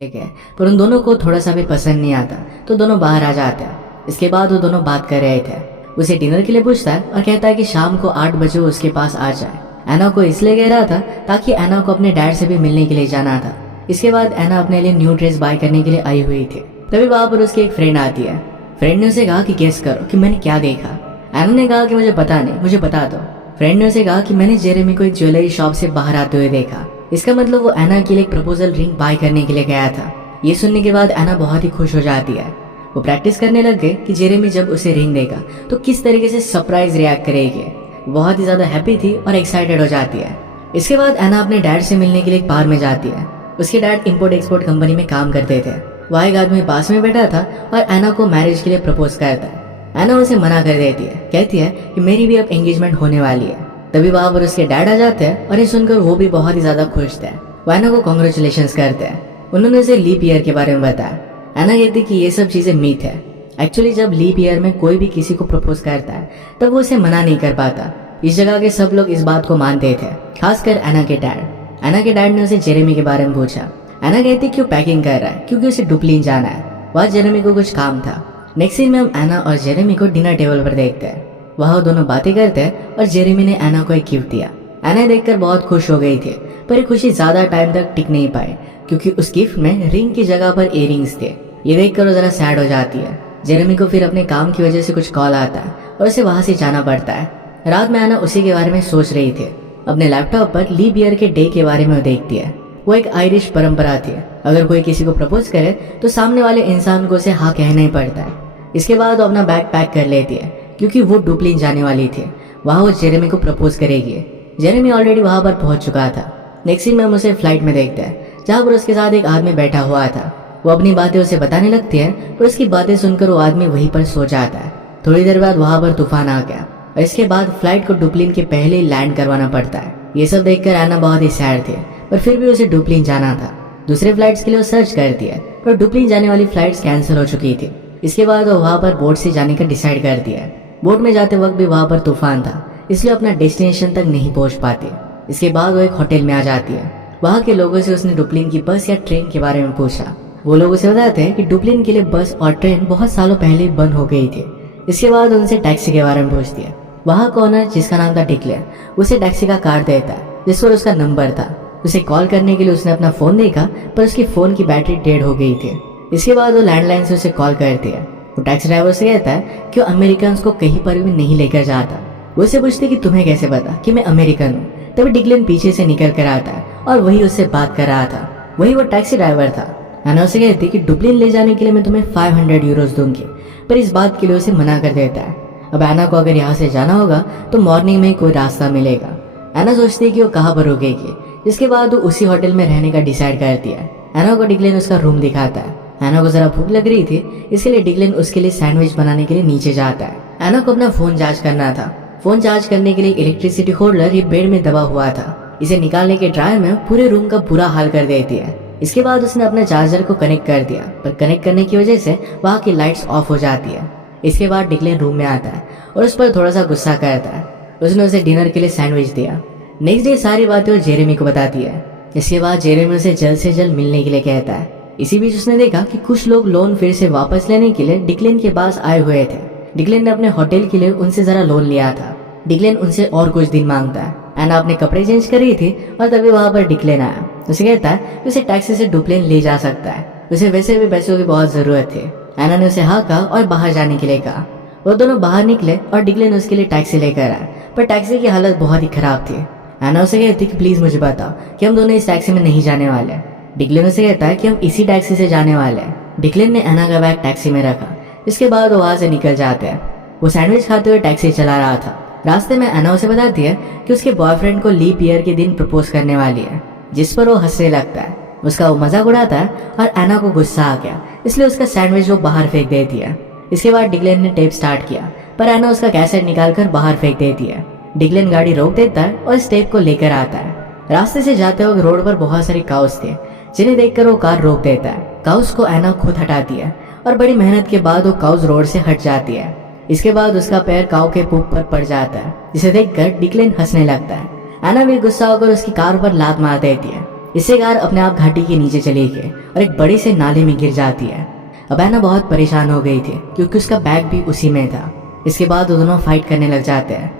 ठीक है, पर उन दोनों को थोड़ा सा भी पसंद नहीं आता तो दोनों बाहर आ जाते हैं। इसके बाद वो दोनों बात कर रहे थे। उसे डिनर के लिए पूछता है और कहता है कि शाम को 8 बजे वो उसके पास आ जाए। एना को इसलिए कह रहा था ताकि एना को अपने डैड से भी मिलने के लिए जाना था। इसके बाद एना अपने लिए न्यू ड्रेस बाय करने के लिए आई हुई थी। तभी वहां पर उसकी एक फ्रेंड आती है। फ्रेंड ने उसे कहा कि गेस करो कि मैंने क्या देखा। एना ने कहा कि मुझे पता नहीं, मुझे बता दो। फ्रेंड ने उसे कहा कि मैंने जेरेमी को एक ज्वेलरी शॉप से बाहर आते हुए देखा। इसका मतलब वो एना के लिए एक प्रपोजल रिंग बाय करने के लिए गया था। ये सुनने के बाद एना बहुत ही खुश हो जाती है। वो प्रैक्टिस करने लग गए कि जेरेमी जब उसे रिंग देगा तो किस तरीके से सरप्राइज रिएक्ट करेगी। बहुत ही ज्यादा हैप्पी थी और एक्साइटेड हो जाती है। इसके बाद एना अपने डैड से मिलने के लिए एक बार में जाती है। उसके डैड इंपोर्ट एक्सपोर्ट कंपनी में काम करते थे। वह एक आदमी पास में बैठा था और एना को मैरिज के लिए प्रपोज करता है। एना उसे मना कर देती है, कहती है कि मेरी भी अब एंगेजमेंट होने वाली है। तभी वहां पर उसके डैड आ जाते हैं और ये सुनकर वो भी बहुत ही ज्यादा खुश थे। वो एना को कॉन्ग्रेचुलेशंस करते हैं। उन्होंने उसे लीप ईयर के बारे में बताया। एना कहती कि ये सब चीजें मीथ है। एक्चुअली जब लीप ईयर में कोई भी किसी को प्रपोज करता है तब वो उसे मना नहीं कर पाता। इस जगह के सब लोग इस बात को मानते थे, खासकर एना के डैड। एना के डैड ने उसे जेरेमी के बारे में पूछा। एना कहती क्यों पैकिंग कर रहा है, क्योंकि उसे डुप्लिन जाना है। वहाँ जेरेमी को कुछ काम था। नेक्स्ट सीन में हम एना और जेरेमी को डिनर टेबल पर देखते हैं। वहाँ दोनों बातें करते हैं और जेरेमी ने एना को एक गिफ्ट दिया। एना देखकर बहुत खुश हो गई थी, पर ये खुशी ज्यादा टाइम तक टिक नहीं पाई क्योंकि उस गिफ्ट में रिंग की जगह पर इयररिंग्स थे। ये देखकर वो जरा सैड हो जाती है। जेरेमी को फिर अपने काम की वजह से कुछ कॉल आता है और उसे वहां से जाना पड़ता है। रात में एना उसी के बारे में सोच रही थी। अपने लैपटॉप पर लीप ईयर के डे के बारे में देखती है। वो एक आयरिश परंपरा थी। अगर कोई किसी को प्रपोज करे तो सामने वाले इंसान को उसे हाँ कहना ही पड़ता है। इसके बाद वो अपना बैग पैक कर लेती है क्योंकि वो डुप्लिन जाने वाली थी। वहाँ वो जेरेमी को प्रपोज करेगी। जेरेमी ऑलरेडी वहां पर पहुंच चुका था। नेक्स्ट सीन में हम उसे फ्लाइट में देखते हैं जहाँ पर उसके साथ एक आदमी बैठा हुआ था। वो अपनी बातें उसे बताने लगती है पर उसकी बातें सुनकर वो आदमी वहीं पर सो जाता है। थोड़ी देर बाद वहां पर तूफान आ गया और इसके बाद फ्लाइट को डुप्लिन के पहले ही लैंड करवाना पड़ता है। ये सब देखकर एना बहुत ही सैड थी, पर फिर भी उसे डुप्लिन जाना था। दूसरे फ्लाइट्स के लिए वो सर्च करती है पर डुप्लिन जाने वाली फ्लाइट्स कैंसिल हो चुकी थी। इसके बाद वो वहां पर बोट से जाने का डिसाइड करती है। बोट में जाते वक्त भी वहां पर तूफान था, इसलिए अपना डेस्टिनेशन तक नहीं पहुंच पाती। इसके बाद वो एक होटल में आ जाती है। वहां के लोगों से उसने डुप्लिन की बस या ट्रेन के बारे में पूछा। वो लोग उसे बताते हैं कि डुप्लिन के लिए बस और ट्रेन बहुत सालों पहले ही बंद हो गई थी। इसके बाद उनसे टैक्सी के बारे में पूछती है। वहाँ का ओनर जिसका नाम था डिक्लेयर उसे टैक्सी का कार्ड देता है जिस पर उसका नंबर था। उसे कॉल करने के लिए उसने अपना फोन देखा पर उसकी फोन की बैटरी डेड हो गई थी। इसके बाद वो लैंडलाइन से उसे कॉल करती है। वो टैक्सी ड्राइवर से कहता है कि वो अमेरिकन को कहीं पर भी नहीं लेकर जाता। वो उससे पूछती कि तुम्हें कैसे पता कि मैं अमेरिकन हूँ। तभी डिक्लेन पीछे से निकल कर आता है और वही उससे बात कर रहा था। वही वो टैक्सी ड्राइवर था। एना उसे कहती कि डुप्लिन ले जाने के लिए मैं तुम्हें 500 यूरोस दूंगी, पर इस बात के लिए उसे मना कर देता है। अब एना को अगर यहाँ से जाना होगा तो मॉर्निंग में कोई रास्ता मिलेगा। एना सोचती है कि वो कहाँ पर रुकेगी। इसके बाद वो उसी होटल में रहने का डिसाइड करती है। एना को डिक्लेन उसका रूम दिखाता है। एना को जरा भूख लग रही थी, इसलिए डिक्लेन उसके लिए सैंडविच बनाने के लिए नीचे जाता है। एना को अपना फोन चार्ज करना था। फोन चार्ज करने के लिए इलेक्ट्रिसिटी होल्डर ये बेड में दबा हुआ था। इसे निकालने के ट्रायल में पूरे रूम का बुरा हाल कर देती है। इसके बाद उसने अपने चार्जर को कनेक्ट कर दिया, पर कनेक्ट करने की वजह से वहाँ की लाइट्स ऑफ हो जाती है। इसके बाद डिक्लेन रूम में आता है और उस पर थोड़ा सा गुस्सा करता है। उसने उसे डिनर के लिए सैंडविच दिया। नेक्स्ट डे सारी बातें वो जेरेमी को बताती है। इसके बाद जेरेमी उसे जल्द से जल्द मिलने के लिए कहता है। इसी बीच उसने देखा कि कुछ लोग लोन फिर से वापस लेने के लिए डिक्लेन के पास आए हुए थे। डिक्लेन ने अपने होटल के लिए उनसे जरा लोन लिया था। डिक्लेन उनसे और कुछ दिन मांगता है। एना अपने कपड़े चेंज कर रही थी और तभी वहां पर डिक्लेन आया। उसे कहता है कि उसे टैक्सी से डुप्लिन ले जा सकता है। उसे वैसे भी पैसों की बहुत जरूरत थी। एना ने उसे हाँ कहा और बाहर जाने के लिए कहा। वो दोनों बाहर निकले और डिक्लेन उसके लिए टैक्सी लेकर आया, पर टैक्सी की हालत बहुत ही खराब थी। एना उसे कहती कि प्लीज मुझे बताओ कि हम दोनों इस टैक्सी में नहीं जाने वाले। डिक्लेन उसे कहता है कि हम इसी टैक्सी से जाने वाले हैं। डिक्लेन ने एना का बैग टैक्सी में रखा। इसके बाद वो वहां से निकल जाते हैं। वो सैंडविच खाते हुए टैक्सी चला रहा था। रास्ते में एना उसे बताती है कि उसके बॉयफ्रेंड को लीप ईयर के दिन प्रपोज करने वाली है, जिस पर वो हंसने लगता है। उसका वो मजाक उड़ाता है और एना को गुस्सा आ गया, इसलिए उसका सैंडविच वो बाहर फेंक देती है। इसके बाद डिक्लेन ने टेप स्टार्ट किया, पर एना उसका कैसेट निकालकर बाहर फेंक देती है। डिक्लेन गाड़ी रोक देता है और इस टेप को लेकर आता है। रास्ते से जाते वक्त रोड पर बहुत सारे काउस थे, जिन्हें देखकर वो कार रोक देता है। काउस को एना खुद हटाती है और बड़ी मेहनत के बाद वो काउस रोड से हट जाती है। इसके बाद उसका पैर काऊ के पुप पर पड़ जाता है, जिसे देखकर डिक्लेन हंसने लगता है। एना भी गुस्सा होकर उसकी कार पर लात मार देती है। इससे कार अपने आप घाटी के नीचे चली गई और एक बड़े से नाले में गिर जाती है। अब एना बहुत परेशान हो गई थी क्योंकि उसका बैग भी उसी में था। इसके बाद वो दोनों फाइट करने लग जाते हैं।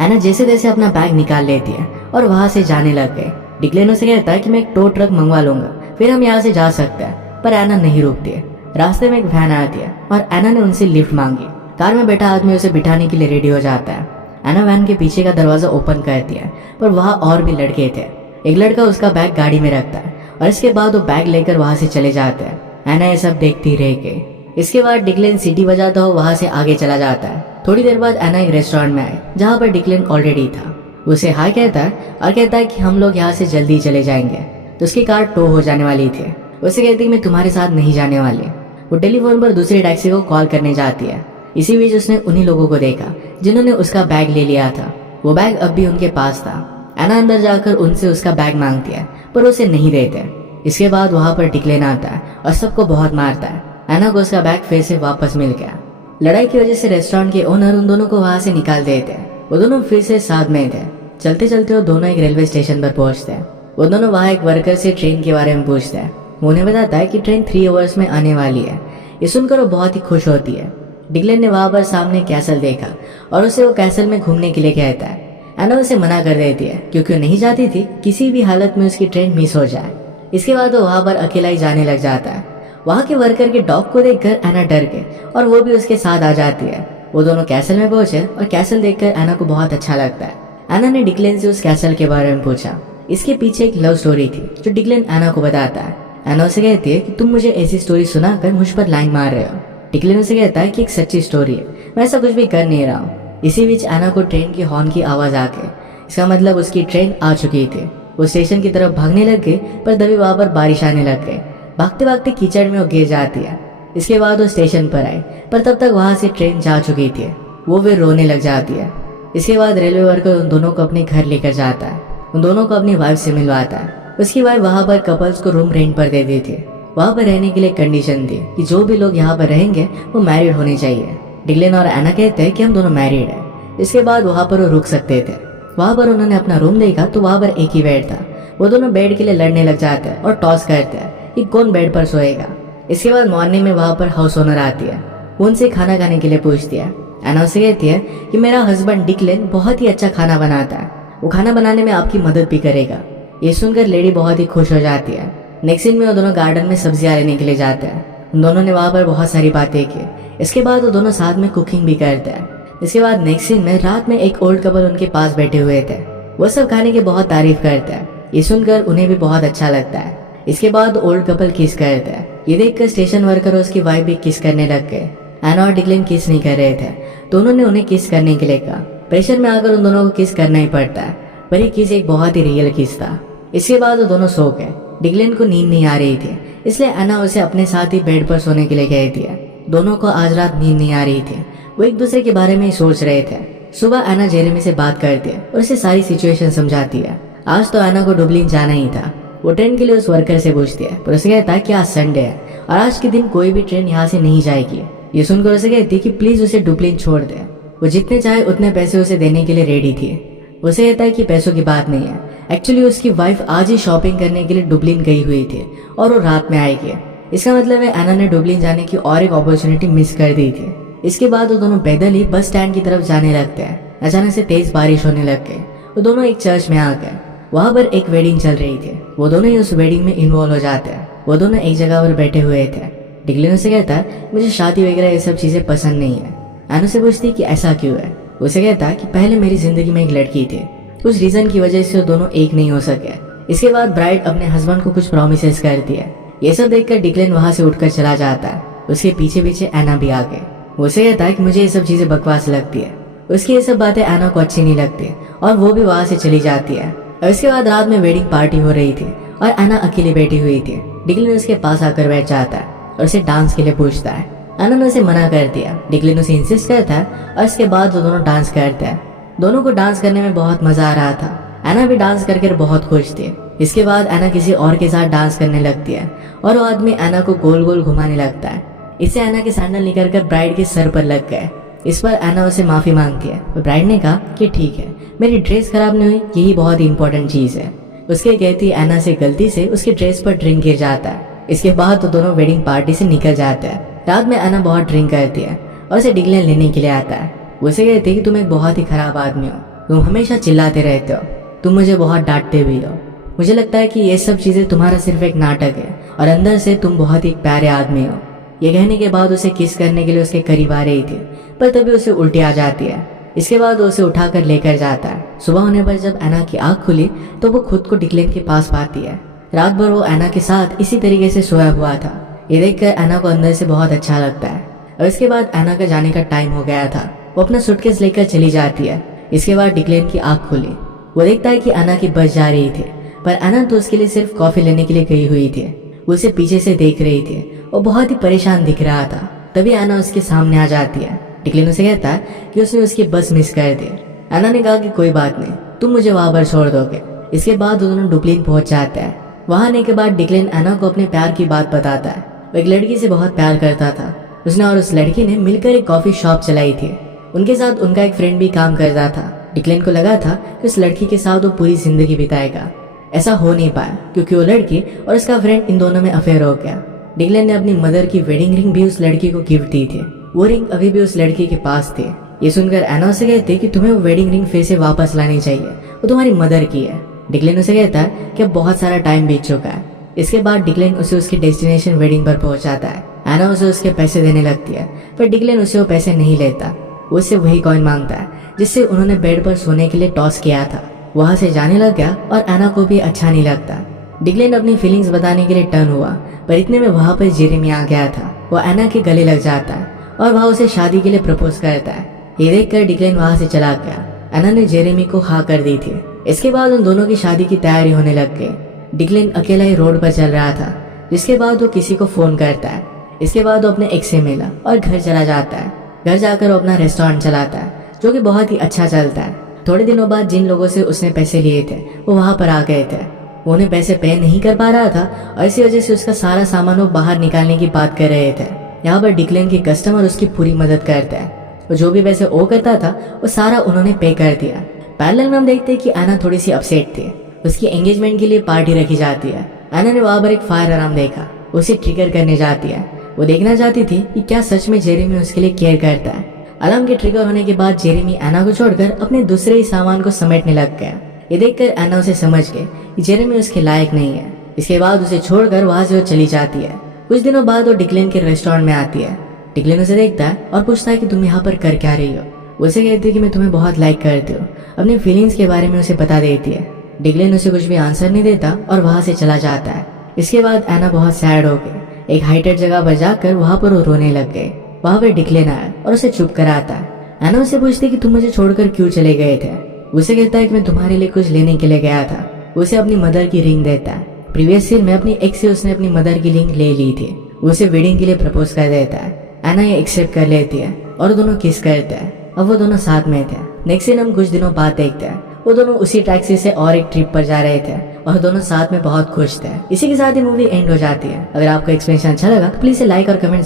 एना जैसे तैसे अपना बैग निकाल लेती है और वहां से जाने लग गए। डिक्लेन उसे कहता है कि मैं एक टो ट्रक मंगवा लूंगा, फिर हम यहाँ से जा सकते हैं, पर एना नहीं रुकती है। रास्ते में एक वैन आती है और एना ने उनसे लिफ्ट मांगी। कार में बैठा आदमी उसे बिठाने के लिए रेडी हो जाता है। एना वैन के पीछे का दरवाजा ओपन करती है, पर वहाँ और भी लड़के थे। एक लड़का उसका बैग गाड़ी में रखता है और इसके बाद वो बैग लेकर वहां से चले जाते हैं। एना ये सब देखती रह गई। इसके बाद डिक्लेन सीटी बजाता हो वहां से आगे चला जाता है। थोड़ी देर बाद एना एक रेस्टोरेंट में आई जहाँ पर डिक्लेन ऑलरेडी था। उसे हाय कहता है और कहता है कि हम लोग यहाँ से जल्दी चले जाएंगे। तो उसकी कार टो हो जाने वाली थी। उसे कहती है मैं तुम्हारे साथ नहीं जाने वाली। वो टेलीफोन पर दूसरी टैक्सी को कॉल करने जाती है। इसी बीच उसने उन्हीं लोगों को देखा जिन्होंने उसका बैग ले लिया था। वो बैग अब भी उनके पास था। एना अंदर जाकर उनसे उसका बैग मांगती है, पर उसे नहीं देते। इसके बाद वहां पर डिक्लेन आता है और सबको बहुत मारता है। एना को उसका बैग फिर से वापस मिल गया। लड़ाई की वजह से रेस्टोरेंट के ओनर उन दोनों को वहां से निकाल देते हैं। वो दोनों फिर से साथ में थे। चलते चलते वो दोनों एक रेलवे स्टेशन पर पहुंचते हैं। वो दोनों वहाँ एक वर्कर से ट्रेन के बारे में पूछते हैं। वो उन्हें बताता है कि ट्रेन 3 आवर्स में आने वाली है। ये सुनकर वो बहुत ही खुश होती है। डिक्लेन ने वहां पर सामने कैसल देखा और उसे वो कैसल में घूमने के लिए कहता है। एना उसे मना कर देती है क्योंकि वो नहीं चाहती थी किसी भी हालत में उसकी ट्रेन मिस हो जाए। इसके बाद वो वहां पर अकेला ही जाने लग जाता है। वहां के वर्कर के डॉग को देखकर एना डर गई और वो भी उसके साथ आ जाती है। वो दोनों कैसल में पहुंचे और कैसल देखकर एना को बहुत अच्छा लगता है। एना ने डिक्लेन से उस कैसल के बारे में पूछा। इसके पीछे एक लव स्टोरी थी जो डिक्लेन एना को बताता है। एना उसे कहती है कि तुम मुझे ऐसी स्टोरी सुनाकर मुझ पर लाइन मार रहे हो। डिक्लेन उसे कहता है कि एक सच्ची स्टोरी है, मैं ऐसा कुछ भी कर नहीं रहा हूँ। इसी बीच एना को ट्रेन की हॉर्न की आवाज आ गई। इसका मतलब उसकी ट्रेन आ चुकी थी। वो स्टेशन की तरफ भागने लग गई, पर तभी वहां पर बारिश आने लग गई। भागते भागते कीचड़ में वो गिर जाती है। इसके बाद वो स्टेशन पर आई, पर तब तक वहां से ट्रेन जा चुकी थी। वो फिर रोने लग जाती है। इसके बाद रेलवे वर्कर उन दोनों को अपने घर लेकर जाता है। उन दोनों को अपनी वाइफ से मिलवाता है। उसकी वाइफ वहां पर कपल्स को रूम रेंट पर दे दी थी। वहां पर रहने के लिए कंडीशन थी कि जो भी लोग यहाँ पर रहेंगे वो मैरिड होने चाहिए। डिक्लेन और एना कहते हैं कि हम दोनों मैरिड है। इसके बाद वहां पर वो रुक सकते थे। वहां पर उन्होंने अपना रूम देखा तो वहां पर एक ही बेड था। वो दोनों बेड के लिए लड़ने लग जाते हैं और टॉस करते हैं कि कौन बेड पर सोएगा। इसके बाद मॉर्निंग में वहां पर हाउस ओनर आती है। वो उनसे खाना खाने के लिए पूछती है। एना उसे कहती है कि मेरा हस्बैंड डिक्लेन बहुत ही अच्छा खाना बनाता है, वो खाना बनाने में आपकी मदद भी करेगा। ये सुनकर लेडी बहुत ही खुश हो जाती है। नेक्स्ट सीन में वो दोनों गार्डन में सब्जियां लेने के लिए जाते हैं। उन दोनों ने वहां पर बहुत सारी बातें की। इसके बाद वो दोनों साथ में कुकिंग भी करते हैं। इसके बाद नेक्स्ट सीन में रात में एक ओल्ड कपल उनके पास बैठे हुए थे। वो सब खाने की बहुत तारीफ करते हैं। ये सुनकर उन्हें भी बहुत अच्छा लगता है। इसके बाद ओल्ड कपल किस करते हैं। ये देखकर स्टेशन वर्कर और उसकी वाइफ भी किस करने लग गए। एना और डिक्लेन किस नहीं कर रहे थे तो उन्होंने उन्हें किस करने के लिए कहा। प्रेशर में आकर उन दोनों को किस करना ही पड़ता है, पर ये किस एक बहुत ही रियल किस था। इसके बाद वो दोनों सो गए। डिक्लेन को नींद नहीं आ रही थी, इसलिए एना उसे अपने साथ ही बेड पर सोने के लिए कहती है। दोनों को आज रात नींद नहीं आ रही थी। वो एक दूसरे के बारे में ही सोच रहे थे। सुबह एना जेरेमी से बात करती है और उसे सारी सिचुएशन समझाती है। आज तो एना को डुबलिन जाना ही था। वो ट्रेन के लिए उस वर्कर से पूछती है, पर उसे कहता है कि आज संडे है और आज के दिन कोई भी ट्रेन यहाँ से नहीं जाएगी। ये सुनकर उसे कहती है कि प्लीज उसे डुबलिन छोड़ दे। वो जितने चाहे उतने पैसे उसे देने के लिए रेडी थी। उसे कहता है कि पैसों की बात नहीं है, एक्चुअली उसकी वाइफ आज ही शॉपिंग करने के लिए डुबलिन गई हुई थी और वो रात में आएगी। इसका मतलब है एना ने डुबलिन जाने की और एक अपॉर्चुनिटी मिस कर दी थी। इसके बाद वो दोनों पैदल ही बस स्टैंड की तरफ जाने लगते हैं। अचानक से तेज बारिश होने लग गई। वो दोनों एक चर्च में आ गए। वहां पर एक वेडिंग चल रही थी। वो दोनों ही उस वेडिंग में इन्वॉल्व हो जाते हैं। वो दोनों एक जगह पर बैठे हुए थे। डिक्लेन से कहता है मुझे शादी वगैरह ये सब चीजें पसंद नहीं है। एना से पूछती कि ऐसा क्यों है। उसे कहता है कि पहले मेरी जिंदगी में एक लड़की थी, उस रीजन की वजह से वो दोनों एक नहीं हो सके। इसके बाद ब्राइड अपने हस्बैंड को कुछ प्रॉमिसेस करती है। ये सब देखकर डिक्लेन वहां से उठकर चला जाता है। उसके पीछे पीछे एना भी आ गई। उसे कहता है कि मुझे ये सब चीजें बकवास लगती है। उसकी ये सब बातें एना को अच्छी नहीं लगती और वो भी वहां से चली जाती है। और इसके बाद रात में वेडिंग पार्टी हो रही थी और एना अकेली बैठी हुई थी। डिक्लेन उसके पास आकर बैठ जाता है और उसे डांस के लिए पूछता है। एना ने उसे मना कर दिया। डिक्लेन उसे इंसिस्ट करता है और इसके बाद वो दोनों डांस करते हैं। दोनों को डांस करने में बहुत मजा आ रहा था। एना भी डांस करके बहुत खुश थी। इसके बाद एना किसी और के साथ डांस करने लगती है और वो आदमी एना को गोल गोल घुमाने लगता है। इससे एना के सैंडल निकल कर ब्राइड के सर पर लग गए। इस पर एना उसे माफी मांगती है। ब्राइड ने कहा कि ठीक है, मेरी ड्रेस खराब नहीं हुई, यही बहुत ही इंपॉर्टेंट चीज है। उसके कहती एना से गलती से उसके ड्रेस पर ड्रिंक गिर जाता है। इसके बाद तो दोनों वेडिंग पार्टी से निकल जाते हैं। रात में एना बहुत ड्रिंक करती है और उसे डिक्लेन लेने के लिए आता है। उसे कहती है कि तुम एक बहुत ही खराब आदमी हो, तुम हमेशा चिल्लाते रहते हो, तुम मुझे बहुत डांटते भी हो। मुझे लगता है कि ये सब चीजें तुम्हारा सिर्फ एक नाटक है और अंदर से तुम बहुत ही प्यारे आदमी हो। ये कहने के बाद उसे किस करने के लिए उसके करीब आ रही थी, पर तभी उसे उल्टी आ जाती है। इसके बाद उसे उठाकर लेकर जाता है। सुबह होने पर जब एना की आंख खुली तो वो खुद को डिक्लेन के पास पाती है। रात भर वो एना के साथ इसी तरीके से सोया हुआ था। ये देखकर एना को अंदर से बहुत अच्छा लगता है। और इसके बाद एना का जाने का टाइम हो गया था। वो अपना सूटकेस लेकर चली जाती है। इसके बाद डिक्लेन की आंख खुली। वो देखता है कि एना की बस जा रही थी, पर एना तो उसके लिए सिर्फ कॉफी लेने के लिए गई हुई थी। वो उसे पीछे से देख रही थी। वो बहुत ही परेशान दिख रहा था। तभी एना उसके सामने आ जाती है। डिक्लेन उसे कहता है कि उसने उसकी बस मिस कर दी। एना ने कहा कि कोई बात नहीं, तुम मुझे वहां पर छोड़ दोगे। इसके बाद दोनों डुब्लिन पहुंच जाते हैं। वहां आने के बाद डिक्लेन एना को अपने प्यार की बात बताता है। वो एक लड़की से बहुत प्यार करता था। उसने और उस लड़की ने मिलकर एक कॉफी शॉप चलाई थी। उनके साथ उनका एक फ्रेंड भी काम करता था। डिक्लेन को लगा था कि उस लड़की के साथ वो पूरी जिंदगी बिताएगा। ऐसा हो नहीं पाया क्योंकि वो लड़की और उसका फ्रेंड इन दोनों में अफेयर हो गया। डिक्लेन ने अपनी मदर की वेडिंग रिंग भी उस लड़की को गिफ्ट दी थी। वो रिंग अभी भी उस लड़की के पास थी। ये सुनकर एना से कहती कि तुम्हें वो वेडिंग रिंग फिर से वापस लानी चाहिए, वो तुम्हारी मदर की है। डिक्लेन उसे कहता है कि अब बहुत सारा टाइम बीत चुका है। इसके बाद डिक्लेन उसे उसकी डेस्टिनेशन वेडिंग पर पहुंचाता है। एना उसे उसके पैसे देने लगती है, पर डिक्लेन उसे वो पैसे नहीं लेता। वो उससे वही कॉइन मांगता है जिससे उन्होंने बेड पर सोने के लिए टॉस किया था। वहां से जाने लग गया और एना को भी अच्छा नहीं लगता। डिक्लेन अपनी फीलिंग्स बताने के लिए टर्न हुआ, पर इतने में वहां पर जेरेमी आ गया था। वो एना के गले लग जाता है और वह उसे शादी के लिए प्रपोज करता है। ये देखकर डिक्लेन वहां से चला गया। एना ने जेरेमी को हाँ कर दी थी। इसके बाद उन दोनों की शादी की तैयारी होने लग गई। डिक्लेन अकेला ही रोड पर चल रहा था। जिसके बाद वो किसी को फोन करता है। इसके बाद वो अपने एक्स से मिला और घर चला जाता है। घर जाकर वो अपना रेस्टोरेंट चलाता है जो कि बहुत ही अच्छा चलता है। थोड़े दिनों बाद जिन लोगों से उसने पैसे लिए थे वो वहां पर आ गए थे। वो उन्हें पैसे पे नहीं कर पा रहा था और इसी वजह से उसका सारा सामान वो बाहर निकालने की बात कर रहे थे। यहाँ पर डिक्लेन के कस्टमर उसकी पूरी मदद करते हैं। वो जो भी पैसे ओ करता था वो सारा उन्होंने पे कर दिया। पैरेलल में हम देखते हैं कि एना थोड़ी सी अपसेट थी। उसकी एंगेजमेंट के लिए पार्टी रखी जाती है। एना ने वहां पर एक फायर अलार्म देखा। उसे ट्रिगर करने जाती है। वो देखना चाहती थी कि क्या सच में जेरेमी उसके लिए केयर करता है। अलार्म के ट्रिगर होने के बाद जेरेमी एना को छोड़कर अपने दूसरे ही सामान को समेटने लग गया। ये देखकर एना उसे समझ गई कि जेरेमी उसके लायक नहीं है। इसके बाद उसे छोड़कर वहां से वो चली जाती है। कुछ दिनों बाद वो डिक्लेन के रेस्टोरेंट में आती है। डिक्लेन उसे देखता है और पूछता है कि तुम यहाँ पर कर क्या रही हो। उसे कहती है कि मैं तुम्हें बहुत लाइक करती हूँ। अपनी फीलिंग्स के बारे में उसे बता देती है। डिक्लेन उसे कुछ भी आंसर नहीं देता और वहां से चला जाता है। इसके बाद एना बहुत सैड हो गई। एक हाइटेड जगह पर जाकर वहां पर वो रोने लग गए। वहां पर डिक्लेन आया और उसे चुप कराता है। एना उसे पूछती कि तुम मुझे छोड़कर क्यों चले गए थे। उसे कहता है कि मैं तुम्हारे लिए कुछ लेने के लिए गया था। उसे अपनी मदर की रिंग देता है। प्रीवियस सीन में अपनी एक्स से उसने अपनी मदर की रिंग ले ली थी। उसे वेडिंग के लिए प्रपोज कर देता है। एना ये एक्सेप्ट कर लेती है और दोनों किस करते हैं। अब वो दोनों साथ में थे। नेक्स्ट सीन हम कुछ दिनों बाद देखते हैं। वो दोनों उसी टैक्सी से और एक ट्रिप पर जा रहे थे और दोनों साथ में बहुत खुश थे। इसी के साथ ही मूवी एंड हो जाती है। अगर आपको एक्सप्लेनेशन अच्छा लगा तो प्लीज लाइक और कमेंट